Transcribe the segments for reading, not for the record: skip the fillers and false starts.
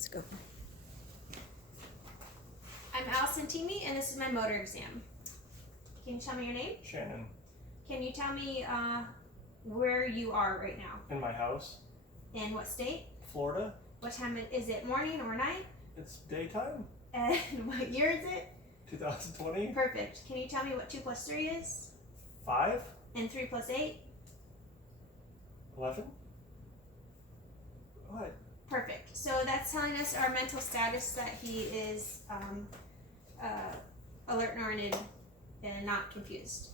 Let's go. I'm Allison Teamy, and this is my motor exam. Can you tell me your name? Shannon. Can you tell me where you are right now? In my house. In what state? Florida. What time is it, morning or night? It's daytime. And what year is it? 2020. Perfect. Can you tell me what 2 plus 3 is? 5. And 3 plus 8? 11. What? Perfect. So that's telling us our mental status, that he is alert and oriented and not confused.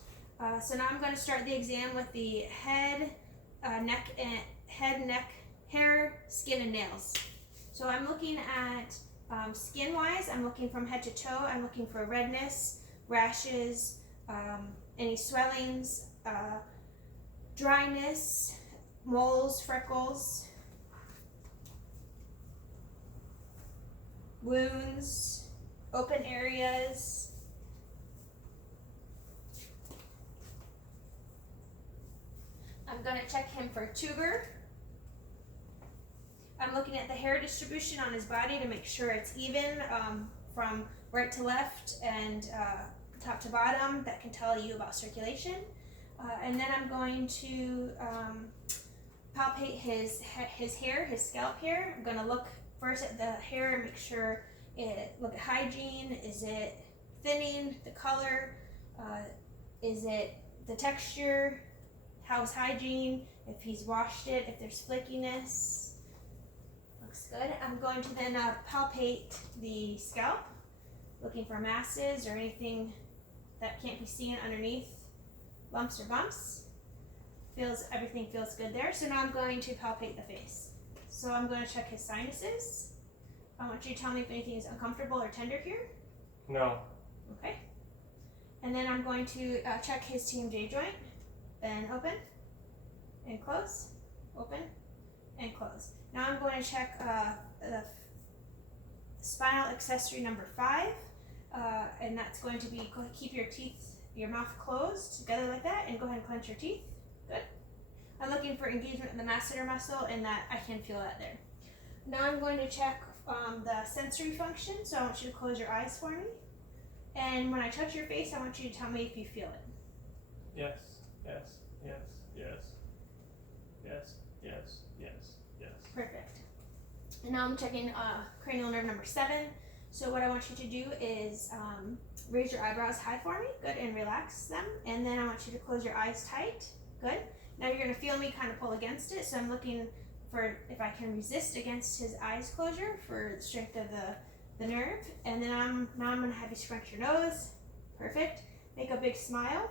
So now I'm going to start the exam with the head, neck, hair, skin, and nails. So I'm looking at skin-wise. I'm looking from head to toe. I'm looking for redness, rashes, any swellings, dryness, moles, freckles, wounds, open areas. I'm going to check him for tuber. I'm looking at the hair distribution on his body to make sure it's even from right to left and top to bottom. That can tell you about circulation. And then I'm going to palpate his hair, his scalp hair. I'm going to look first at the hair and make sure look at hygiene. Is it thinning? The color? Is it the texture? How's hygiene? If he's washed it, if there's flakiness. Looks good. I'm going to then palpate the scalp, looking for masses or anything that can't be seen underneath, lumps or bumps. Everything feels good there. So now I'm going to palpate the face. So I'm going to check his sinuses. I want you to tell me if anything is uncomfortable or tender here. No. Okay. And then I'm going to check his TMJ joint. Then open and close, open and close. Now I'm going to check the spinal accessory number 5, and that's going to be keep your mouth closed together like that, and go ahead and clench your teeth. Good. I'm looking for engagement in the masseter muscle, and that I can feel that there. Now I'm going to check the sensory function, so I want you to close your eyes for me. And when I touch your face, I want you to tell me if you feel it. Yes. Yes. Yes. Yes. Yes. Yes. Yes. Yes. Perfect. And now I'm checking cranial nerve number 7. So what I want you to do is raise your eyebrows high for me. Good. And relax them. And then I want you to close your eyes tight. Good. Now you're going to feel me kind of pull against it. So I'm looking for if I can resist against his eyes closure for the strength of the nerve. And then now I'm going to have you scrunch your nose. Perfect. Make a big smile.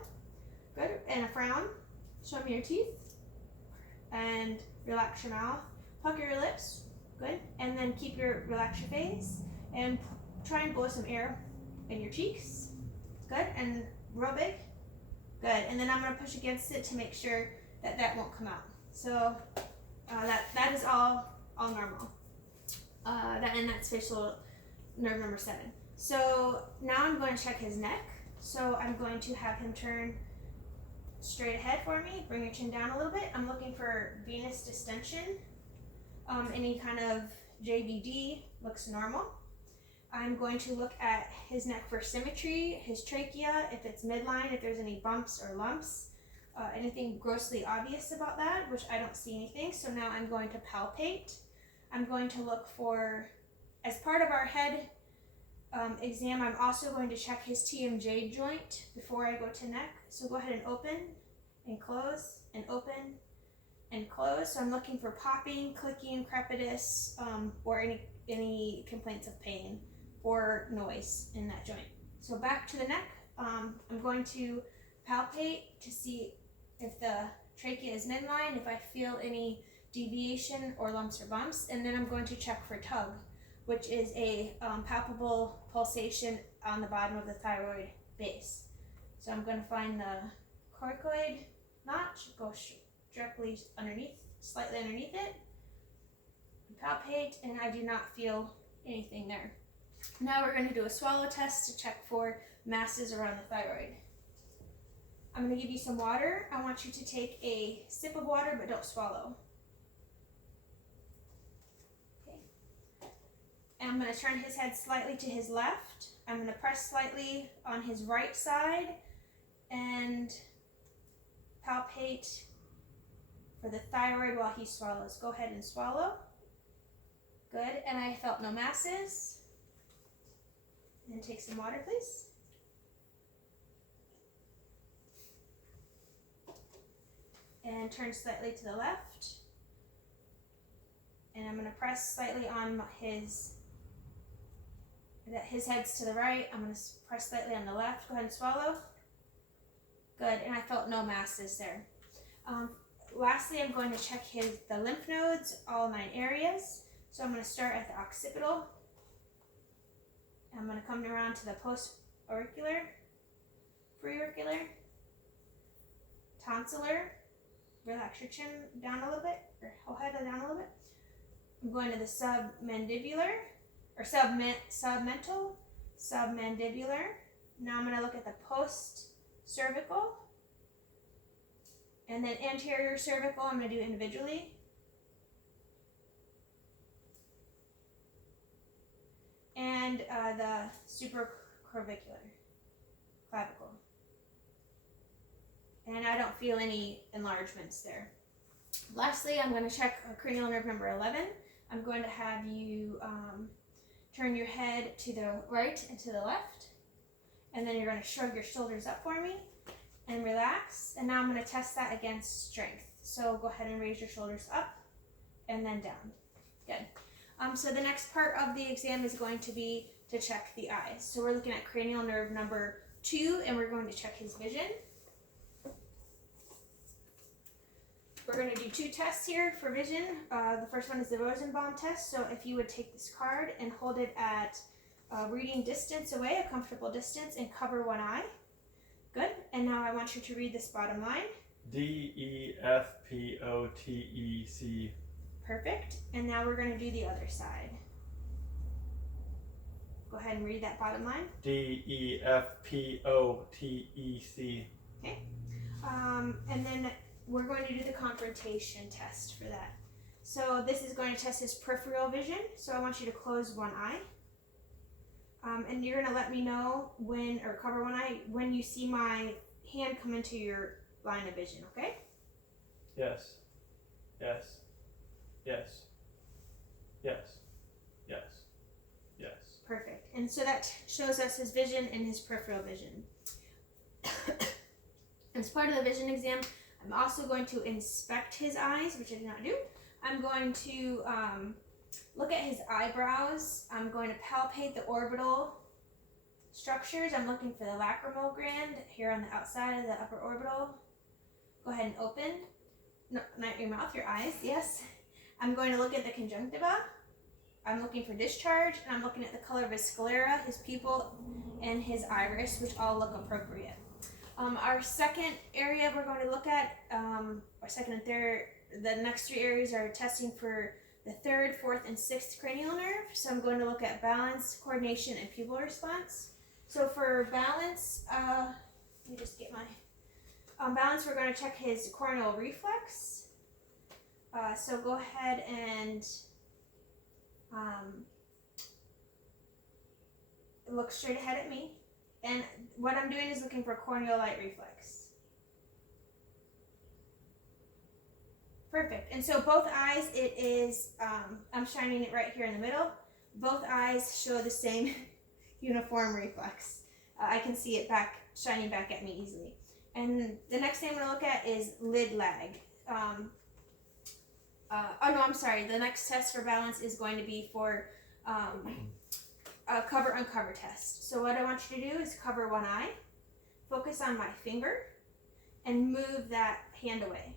Good. And a frown. Show me your teeth. And relax your mouth. Pucker your lips. Good. And then relax your face. And try and blow some air in your cheeks. Good. And real big. Good. And then I'm going to push against it to make sure that won't come out. So that is all normal. And that's facial nerve number 7. So now I'm going to check his neck. So I'm going to have him turn straight ahead for me. Bring your chin down a little bit. I'm looking for venous distension. Any kind of JVD looks normal. I'm going to look at his neck for symmetry, his trachea, if it's midline, if there's any bumps or lumps, anything grossly obvious about that, which I don't see anything. So now I'm going to palpate. I'm going to look for, as part of our head exam, I'm also going to check his TMJ joint before I go to neck. So go ahead and open and close and open and close. So I'm looking for popping, clicking, crepitus, or any complaints of pain or noise in that joint. So back to the neck, I'm going to palpate to see if the trachea is midline, if I feel any deviation or lumps or bumps, and then I'm going to check for tug, which is a palpable pulsation on the bottom of the thyroid base. So I'm going to find the coracoid notch, go directly underneath, slightly underneath it, palpate, and I do not feel anything there. Now we're going to do a swallow test to check for masses around the thyroid. I'm going to give you some water. I want you to take a sip of water, but don't swallow. Okay. I'm going to turn his head slightly to his left. I'm going to press slightly on his right side and palpate for the thyroid while he swallows. Go ahead and swallow. Good. And I felt no masses. And take some water, please. And turn slightly to the left. And I'm going to press slightly on his head's to the right. I'm going to press slightly on the left. Go ahead and swallow. Good. And I felt no masses there. Lastly, I'm going to check the lymph nodes, all 9 areas. So I'm going to start at the occipital. I'm going to come around to the post-auricular, preauricular, tonsillar. Relax your chin down a little bit, or whole head down a little bit. I'm going to the submandibular, or submental, submandibular. Now I'm going to look at the post-cervical, and then anterior cervical, I'm going to do individually. And the supraclavicular, clavicle. And I don't feel any enlargements there. Lastly, I'm going to check cranial nerve number 11. I'm going to have you turn your head to the right and to the left. And then you're going to shrug your shoulders up for me and relax. And now I'm going to test that against strength. So go ahead and raise your shoulders up and then down. Good. So the next part of the exam is going to be to check the eyes. So we're looking at cranial nerve number 2, and we're going to check his vision. We're going to do 2 tests here for vision. The first one is the Rosenbaum test. So if you would take this card and hold it at reading distance away, a comfortable distance, and cover one eye. Good. And now I want you to read this bottom line. DEFPOTEC. Perfect. And now we're going to do the other side. Go ahead and read that bottom line. DEFPOTEC. Okay. And then we're going to do the confrontation test for that. So this is going to test his peripheral vision. So I want you to close one eye. And you're going to let me know when, or cover one eye, when you see my hand come into your line of vision, okay? Yes. Yes. Yes. Yes. Yes. Yes. Perfect. And so that shows us his vision and his peripheral vision. As part of the vision exam, I'm also going to inspect his eyes, which I did not do. I'm going to look at his eyebrows. I'm going to palpate the orbital structures. I'm looking for the lacrimal gland here on the outside of the upper orbital. Go ahead and open. No, not your mouth, your eyes, yes. I'm going to look at the conjunctiva. I'm looking for discharge, and I'm looking at the color of his sclera, his pupil, and his iris, which all look appropriate. Our second area we're going to look at, our second and third, the next 3 areas are testing for the 3rd, 4th, and 6th cranial nerve. So I'm going to look at balance, coordination, and pupil response. So for balance, let me just get my balance. We're going to check his corneal reflex. So go ahead and look straight ahead at me. And what I'm doing is looking for corneal light reflex. Perfect. And so both eyes, it is, I'm shining it right here in the middle. Both eyes show the same uniform reflex. I can see it shining back at me easily. And the next thing I'm going to look at is lid lag. The next test for balance is going to be for a cover-uncover test. So what I want you to do is cover one eye, focus on my finger, and move that hand away.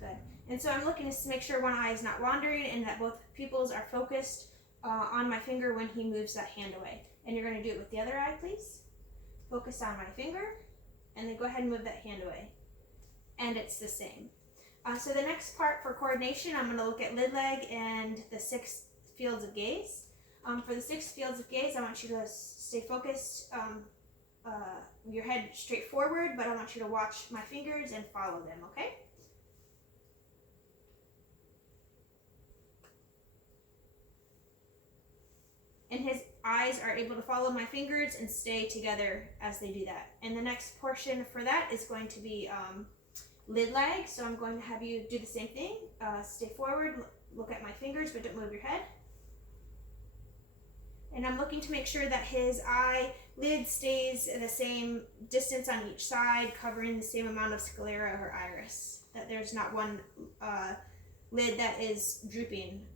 Good. And so I'm looking to make sure one eye is not wandering and that both pupils are focused on my finger when he moves that hand away. And you're going to do it with the other eye, please. Focus on my finger, and then go ahead and move that hand away. And it's the same. So the next part for coordination, I'm going to look at lid lag and the 6 fields of gaze. For the 6 fields of gaze, I want you to stay focused, your head straight forward, but I want you to watch my fingers and follow them, okay? eyes are able to follow my fingers and stay together as they do that. And the next portion for that is going to be lid lag. So I'm going to have you do the same thing. Stay forward, look at my fingers, but don't move your head. And I'm looking to make sure that his eye lid stays the same distance on each side, covering the same amount of sclera or iris. That there's not one lid that is drooping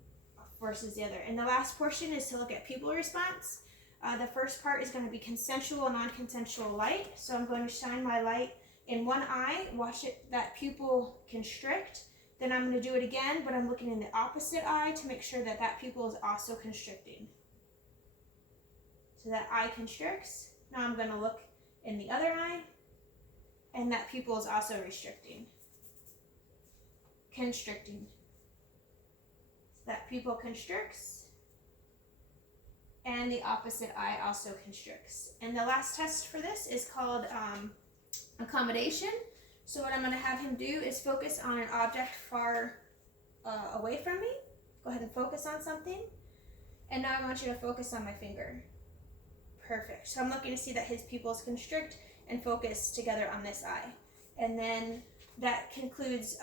versus the other. And the last portion is to look at pupil response. The first part is going to be consensual, non-consensual light. So I'm going to shine my light in one eye, watch it, that pupil constrict. Then I'm going to do it again, but I'm looking in the opposite eye to make sure that that pupil is also constricting. So that eye constricts. Now I'm going to look in the other eye, and that pupil is also constricting. So that pupil constricts, and the opposite eye also constricts. And the last test for this is called accommodation. So what I'm going to have him do is focus on an object far away from me. Go ahead and focus on something. And now I want you to focus on my finger. Perfect. So I'm looking to see that his pupils constrict and focus together on this eye. And then that concludes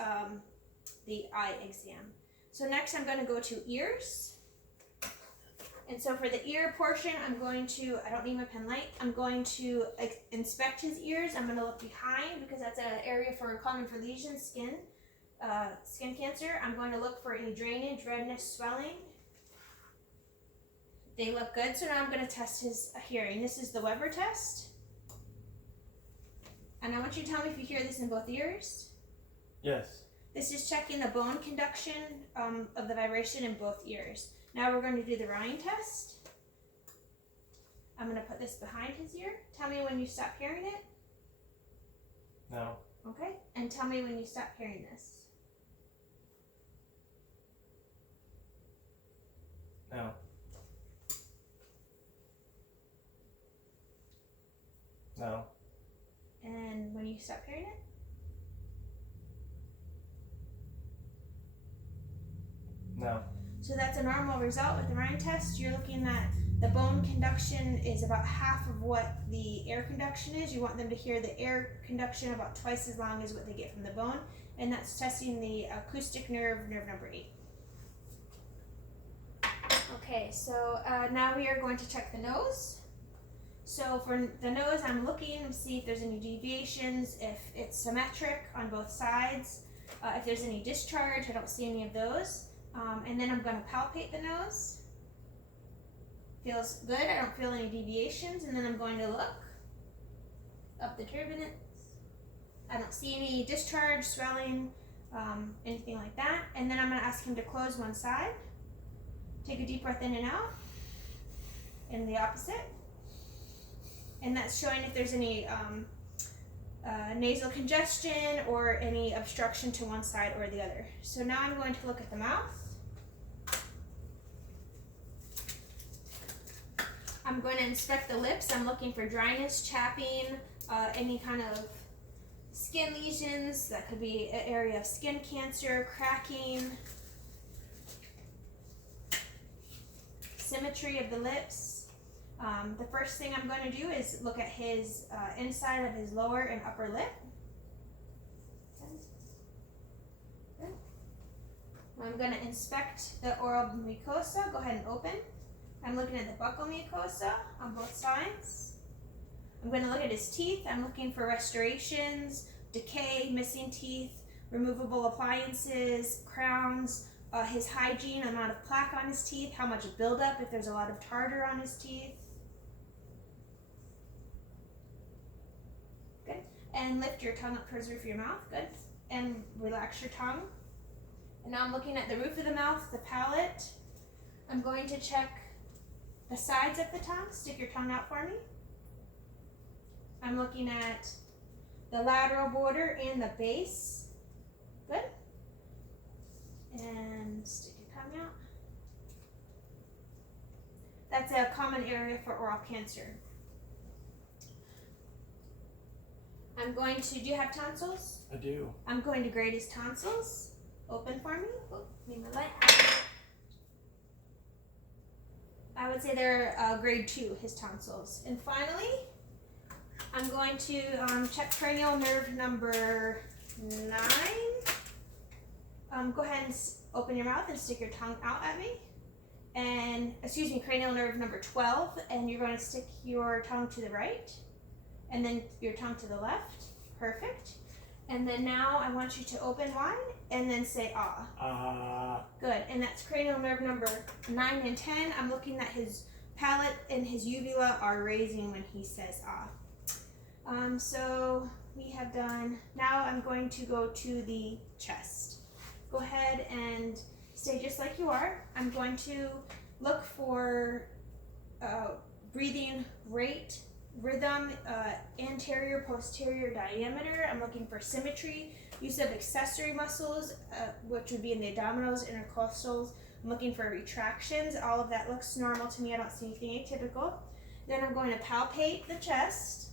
the eye exam. So next I'm going to go to ears. And so for the ear portion, I'm going to, I don't need my pen light, I'm going to inspect his ears. I'm going to look behind because that's an area for common for lesions, skin cancer. I'm going to look for any drainage, redness, swelling. They look good, so now I'm going to test his hearing. This is the Weber test. And I want you to tell me if you hear this in both ears. Yes. This is checking the bone conduction of the vibration in both ears. Now we're going to do the Ryan test. I'm going to put this behind his ear. Tell me when you stop hearing it. No. Okay. And tell me when you stop hearing this. No. No. And when you stop hearing it. No. So that's a normal result with the Ryan test. You're looking at the bone conduction is about half of what the air conduction is. You want them to hear the air conduction about twice as long as what they get from the bone. And that's testing the acoustic nerve, nerve number 8. Okay, so now we are going to check the nose. So for the nose, I'm looking to see if there's any deviations, if it's symmetric on both sides, if there's any discharge. I don't see any of those. And then I'm going to palpate the nose. Feels good. I don't feel any deviations. And then I'm going to look up the turbinates. I don't see any discharge, swelling, anything like that. And then I'm going to ask him to close one side. Take a deep breath in and out. And the opposite. And that's showing if there's any nasal congestion or any obstruction to one side or the other. So now I'm going to look at the mouth. I'm going to inspect the lips. I'm looking for dryness, chapping, any kind of skin lesions. That could be an area of skin cancer, cracking, symmetry of the lips. The first thing I'm going to do is look at his inside of his lower and upper lip. Okay. I'm going to inspect the oral mucosa. Go ahead and open. I'm looking at the buccal mucosa on both sides. I'm going to look at his teeth. I'm looking for restorations, decay, missing teeth, removable appliances, crowns, his hygiene, amount of plaque on his teeth, how much buildup, if there's a lot of tartar on his teeth. Good. And lift your tongue up towards the roof of your mouth. Good. And relax your tongue. And now I'm looking at the roof of the mouth, the palate. I'm going to check the sides of the tongue. Stick your tongue out for me. I'm looking at the lateral border and the base. Good. And stick your tongue out. That's a common area for oral cancer. I'm going to, do you have tonsils? I do. I'm going to grade his tonsils. Open for me. Oh, need my light. I would say they're grade 2, his tonsils. And finally, I'm going to check cranial nerve number 9. Go ahead and open your mouth and stick your tongue out at me. And, excuse me, cranial nerve number 12. And you're going to stick your tongue to the right. And then your tongue to the left. Perfect. And then now I want you to open wide and then say ah. Good. And that's cranial nerve number 9 and 10. I'm looking at his palate and his uvula are raising when he says ah. So we have done, now I'm going to go to the chest. Go ahead and stay just like you are. I'm going to look for breathing rate, rhythm, anterior, posterior diameter. I'm looking for symmetry, use of accessory muscles, which would be in the abdominals, intercostals. I'm looking for retractions. All of that looks normal to me. I don't see anything atypical. Then I'm going to palpate the chest.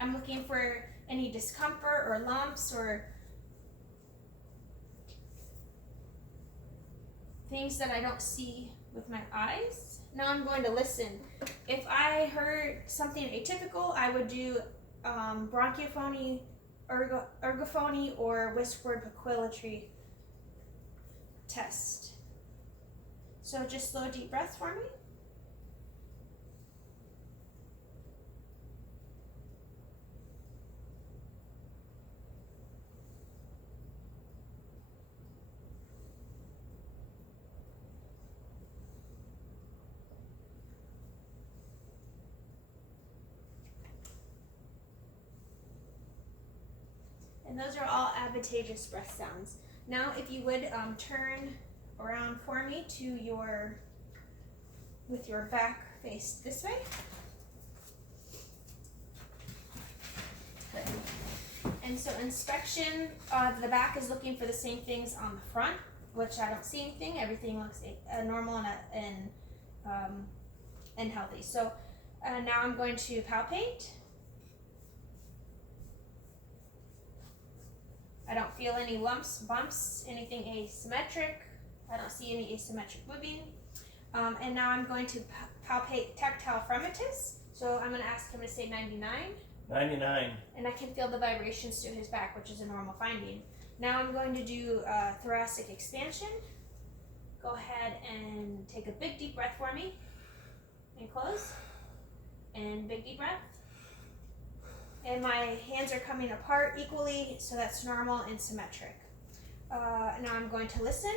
I'm looking for any discomfort or lumps or things that I don't see with my eyes. Now I'm going to listen. If I heard something atypical, I would do bronchophony, ergophony, or whispered paquillatry test. So just slow, deep breaths for me. And those are all advantageous breath sounds. Now, if you would turn around for me to with your back faced this way. Good. And so inspection, the back is looking for the same things on the front, which I don't see anything. Everything looks normal and healthy. So now I'm going to palpate. I don't feel any lumps, bumps, anything asymmetric. I don't see any asymmetric moving. And now I'm going to palpate tactile fremitus. So I'm going to ask him to say 99. 99. And I can feel the vibrations to his back, which is a normal finding. Now I'm going to do thoracic expansion. Go ahead and take a big deep breath for me. And close. And big deep breath. And my hands are coming apart equally, so that's normal and symmetric. Now I'm going to listen.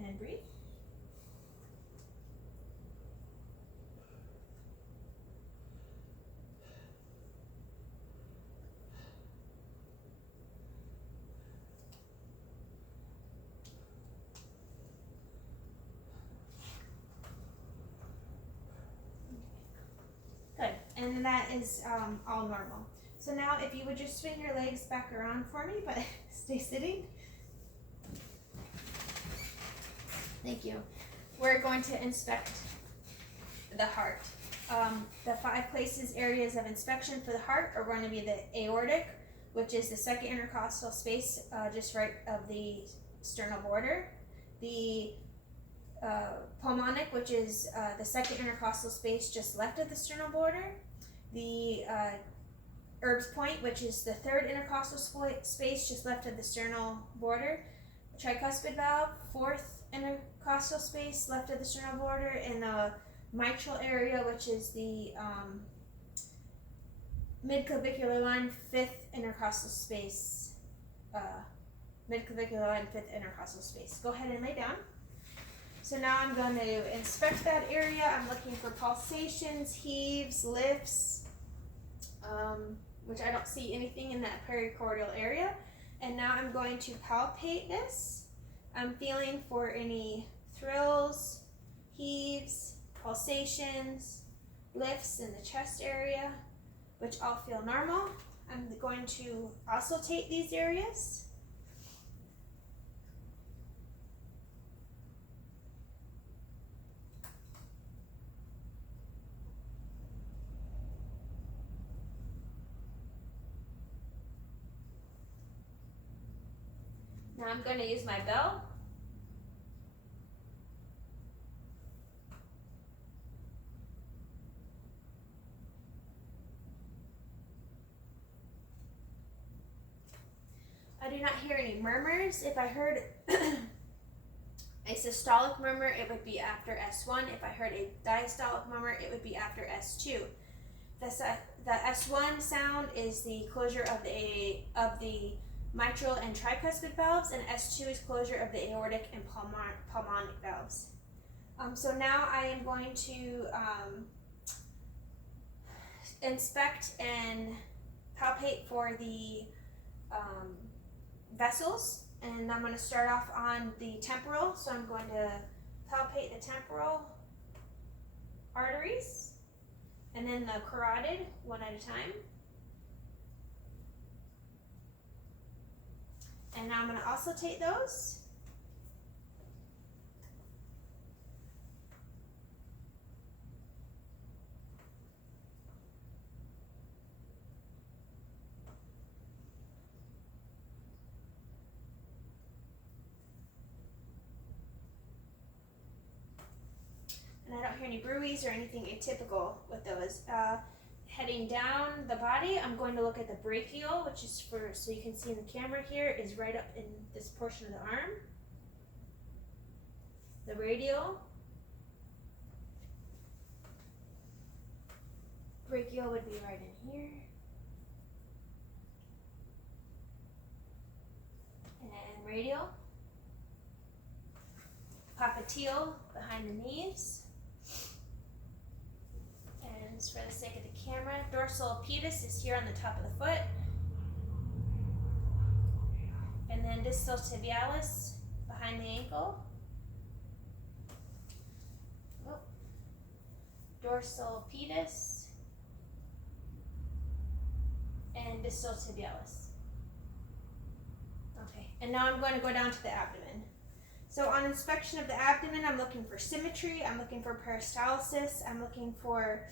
And breathe. Good, and that is all normal. So now if you would just swing your legs back around for me, but stay sitting. Thank you. We're going to inspect the heart. The 5 areas of inspection for the heart are going to be the aortic, which is the second intercostal space just right of the sternal border. The pulmonic, which is the second intercostal space just left of the sternal border. The Erb's point, which is the third intercostal space just left of the sternal border. Tricuspid valve, fourth intercostal space left of the sternal border, and the mitral area, which is the midclavicular line, fifth intercostal space. Midclavicular line, fifth intercostal space. Go ahead and lay down. So now I'm going to inspect that area. I'm looking for pulsations, heaves, lifts, which I don't see anything in that pericardial area. And now I'm going to palpate this. I'm feeling for any thrills, heaves, pulsations, lifts in the chest area, which all feel normal. I'm going to auscultate these areas. Now I'm going to use my bell. I do not hear any murmurs. If I heard a systolic murmur, it would be after S1. If I heard a diastolic murmur, it would be after S2. The S1 sound is the closure of the mitral and tricuspid valves, and S2 is closure of the aortic and pulmonic valves. So now I am going to inspect and palpate for the vessels, and I'm going to start off on the temporal. So I'm going to palpate the temporal arteries and then the carotid one at a time. And now I'm going to auscultate those. And I don't hear any bruits or anything atypical with those. Heading down the body, I'm going to look at the brachial, which is so you can see in the camera here, is right up in this portion of the arm. The radial. Brachial would be right in here. And radial. Popliteal behind the knees. And for the sake of the camera, dorsal pedis is here on the top of the foot. And then distal tibialis behind the ankle. Oh. Dorsal pedis and distal tibialis. Okay, and now I'm going to go down to the abdomen. So on inspection of the abdomen, I'm looking for symmetry, I'm looking for peristalsis, I'm looking for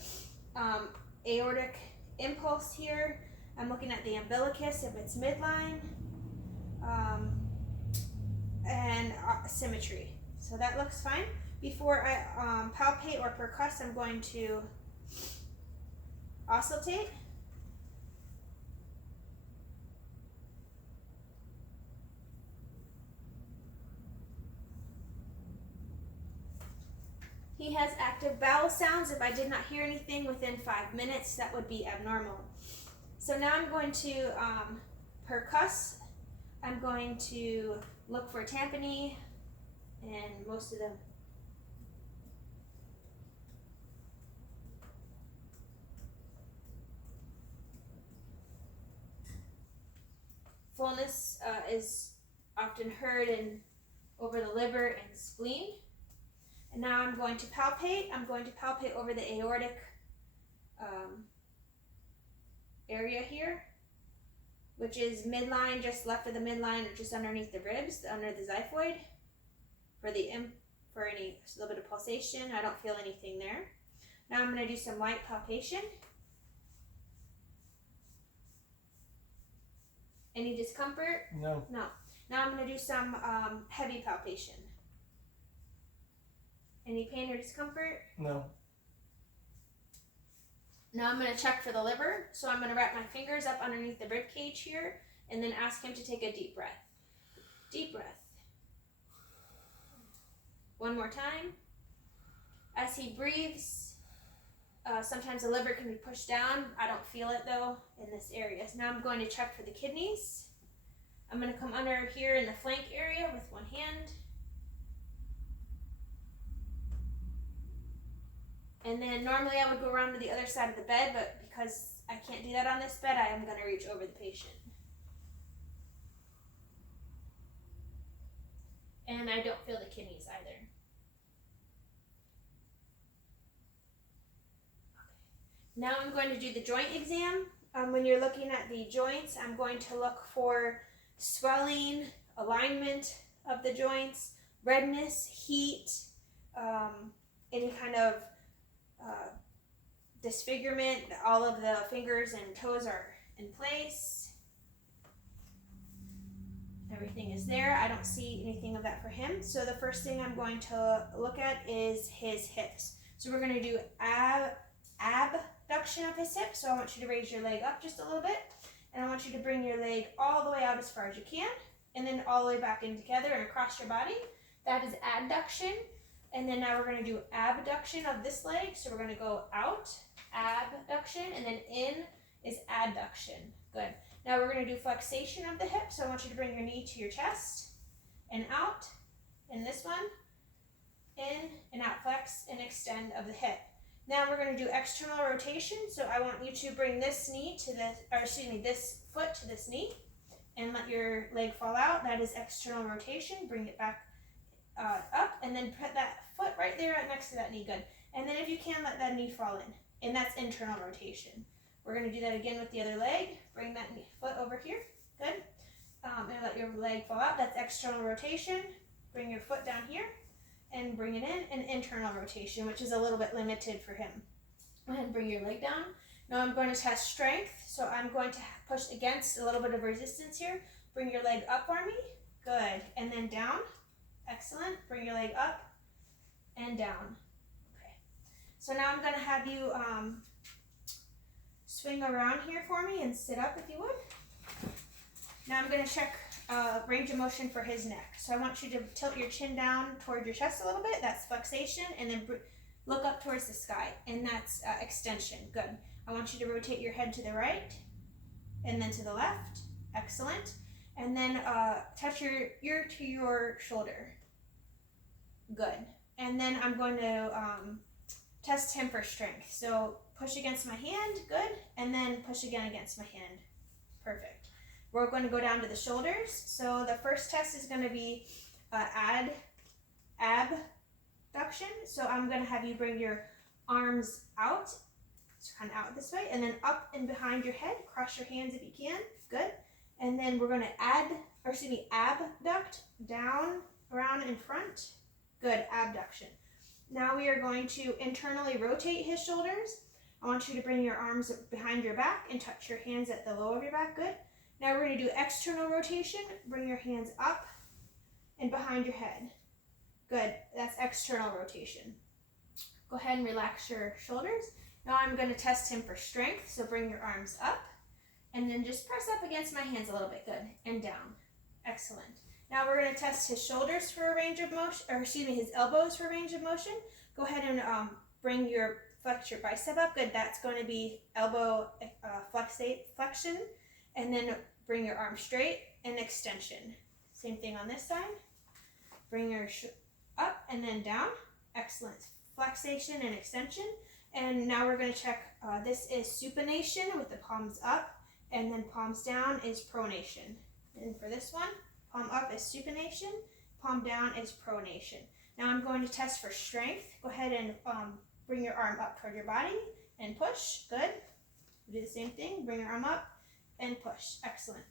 aortic impulse here, I'm looking at the umbilicus if it's midline, and symmetry. So that looks fine. Before I palpate or percuss, I'm going to auscultate. He has active bowel sounds. If I did not hear anything within 5 minutes, that would be abnormal. So now I'm going to percuss. I'm going to look for tympani and most of them. Fullness is often heard over the liver and spleen. And now I'm going to palpate. I'm going to palpate over the aortic area here, which is midline, just left of the midline, or just underneath the ribs, under the xiphoid, for any little bit of pulsation. I don't feel anything there. Now I'm going to do some light palpation. Any discomfort? No. No. Now I'm going to do some heavy palpation. Any pain or discomfort? No. Now I'm going to check for the liver. So I'm going to wrap my fingers up underneath the rib cage here and then ask him to take a deep breath. Deep breath. One more time. As he breathes, sometimes the liver can be pushed down. I don't feel it though in this area. So now I'm going to check for the kidneys. I'm going to come under here in the flank area with one hand. And then normally I would go around to the other side of the bed, but because I can't do that on this bed, I am going to reach over the patient. And I don't feel the kidneys either. Now I'm going to do the joint exam. When you're looking at the joints, I'm going to look for swelling, alignment of the joints, redness, heat, any kind of disfigurement. All of the fingers and toes are in place. Everything is there. I don't see anything of that for him. So the first thing I'm going to look at is his hips. So we're going to do abduction of his hips. So I want you to raise your leg up just a little bit. And I want you to bring your leg all the way out as far as you can. And then all the way back in together and across your body. That is adduction. And then now we're going to do abduction of this leg. So we're going to go out, abduction, and then in is adduction. Good. Now we're going to do flexation of the hip. So I want you to bring your knee to your chest and out. And this one, in and out, flex and extend of the hip. Now we're going to do external rotation. So I want you to bring this knee to this foot to this knee and let your leg fall out. That is external rotation. Bring it back up and then put that foot right there next to that knee. Good. And then if you can, let that knee fall in. And that's internal rotation. We're going to do that again with the other leg. Bring that foot over here. Good. And let your leg fall out. That's external rotation. Bring your foot down here and bring it in. And internal rotation, which is a little bit limited for him. Go ahead and bring your leg down. Now I'm going to test strength. So I'm going to push against a little bit of resistance here. Bring your leg up for me. Good. And then down. Excellent. Bring your leg up and down. Okay. So now I'm going to have you swing around here for me and sit up if you would. Now I'm going to check range of motion for his neck. So I want you to tilt your chin down toward your chest a little bit. That's flexation. And then look up towards the sky. And that's extension. Good. I want you to rotate your head to the right and then to the left. Excellent. And then touch your ear to your shoulder. Good. And then I'm going to test him for strength. So push against my hand. Good. And then push again against my hand. Perfect. We're going to go down to the shoulders. So the first test is going to be abduction. So I'm going to have you bring your arms out. So kind of out this way. And then up and behind your head. Cross your hands if you can. Good. And then we're going to abduct down, around in front. Good, abduction. Now we are going to internally rotate his shoulders. I want you to bring your arms behind your back and touch your hands at the low of your back. Good. Now we're going to do external rotation. Bring your hands up and behind your head. Good, that's external rotation. Go ahead and relax your shoulders. Now I'm going to test him for strength. So bring your arms up. And then just press up against my hands a little bit. Good. And down. Excellent. Now we're going to test his shoulders for a range of motion, his elbows for range of motion. Go ahead and flex your bicep up. Good. That's going to be elbow flexion. And then bring your arm straight and extension. Same thing on this side. Bring your up and then down. Excellent. Flexation and extension. And now we're going to check, this is supination with the palms up. And then palms down is pronation. And for this one, palm up is supination, palm down is pronation. Now I'm going to test for strength. Go ahead and bring your arm up toward your body and push. Good. Do the same thing. Bring your arm up and push. Excellent.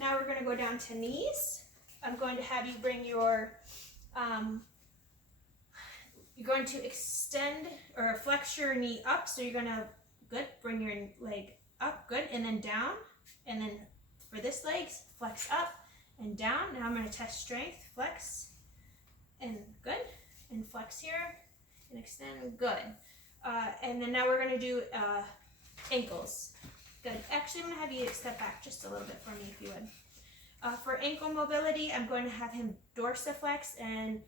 Now we're going to go down to knees. I'm going to have you bring your, you're going to extend or flex your knee up. So you're going to, good, bring your leg up, good, and then down, and then for this leg, flex up and down. Now I'm going to test strength, flex, and good, and flex here, and extend, good. And then now we're going to do ankles, good. Actually, I'm going to have you step back just a little bit for me if you would. For ankle mobility, I'm going to have him dorsiflex and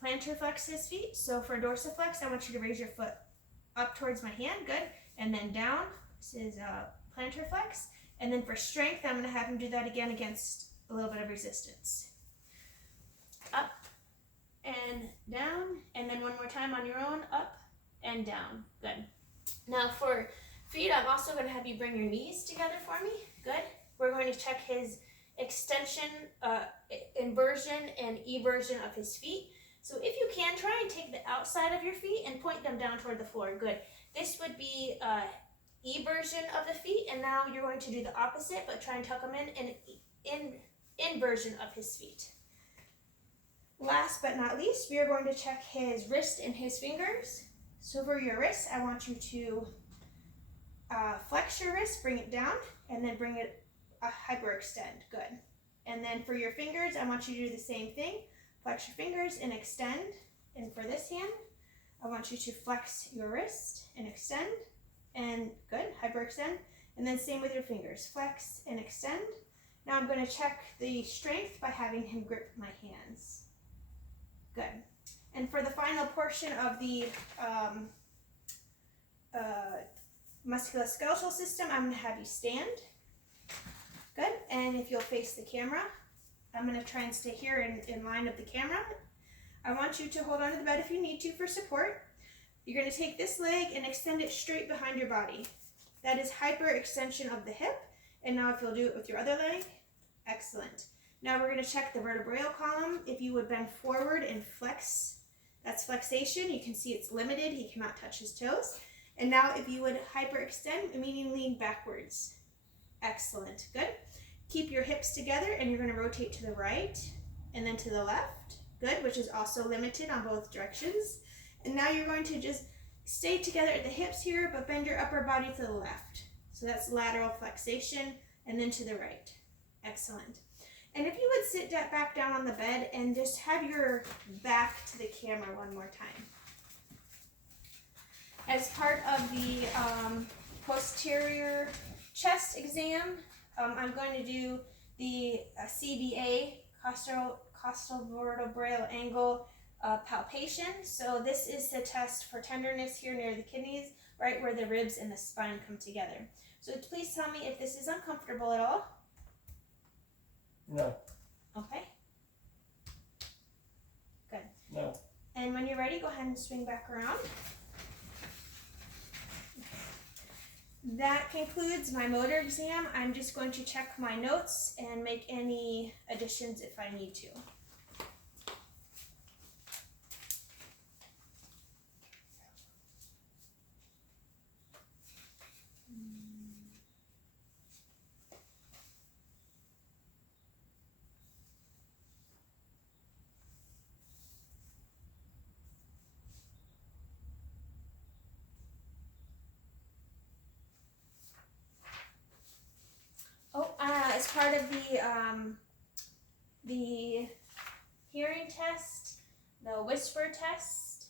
plantar flex his feet. So for dorsiflex, I want you to raise your foot up towards my hand, good. And then down, this is plantar flex. And then for strength, I'm going to have him do that again against a little bit of resistance. Up and down, and then one more time on your own, up and down, good. Now for feet, I'm also going to have you bring your knees together for me, good. We're going to check his extension, inversion, and eversion of his feet. So if you can, try and take the outside of your feet and point them down toward the floor, good. This would be eversion of the feet, and now you're going to do the opposite, but try and tuck them in inversion of his feet. Last but not least, we are going to check his wrist and his fingers. So for your wrist, I want you to flex your wrist, bring it down, and then bring it hyperextend. Good. And then for your fingers, I want you to do the same thing. Flex your fingers and extend. And for this hand, I want you to flex your wrist and extend. And good, hyperextend. And then same with your fingers, flex and extend. Now I'm going to check the strength by having him grip my hands. Good. And for the final portion of the musculoskeletal system, I'm going to have you stand. Good. And if you'll face the camera, I'm going to try and stay here in line of the camera. I want you to hold on to the bed if you need to for support. You're going to take this leg and extend it straight behind your body. That is hyperextension of the hip. And now if you'll do it with your other leg, excellent. Now we're going to check the vertebral column. If you would bend forward and flex, that's flexation. You can see it's limited. He cannot touch his toes. And now if you would hyperextend, meaning lean backwards. Excellent. Good. Keep your hips together and you're going to rotate to the right and then to the left. Good, which is also limited on both directions. And now you're going to just stay together at the hips here, but bend your upper body to the left. So that's lateral flexation and then to the right. Excellent. And if you would sit back down on the bed and just have your back to the camera one more time. As part of the posterior chest exam, I'm going to do the CVA, costovertebral angle palpation. So this is the test for tenderness here near the kidneys, right where the ribs and the spine come together. So please tell me if this is uncomfortable at all. No. Okay. Good. No. And when you're ready, go ahead and swing back around. That concludes my motor exam. I'm just going to check my notes and make any additions if I need to. As part of the hearing test, the whisper test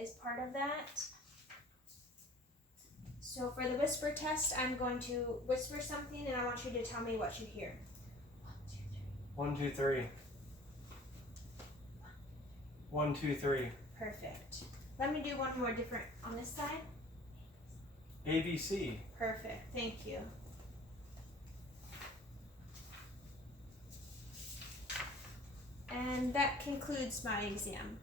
is part of that. So for the whisper test, I'm going to whisper something and I want you to tell me what you hear. 1, 2, 3. 1, 2, 3. Perfect. Let me do one more different on this side. ABC. Perfect. Thank you. And that concludes my exam.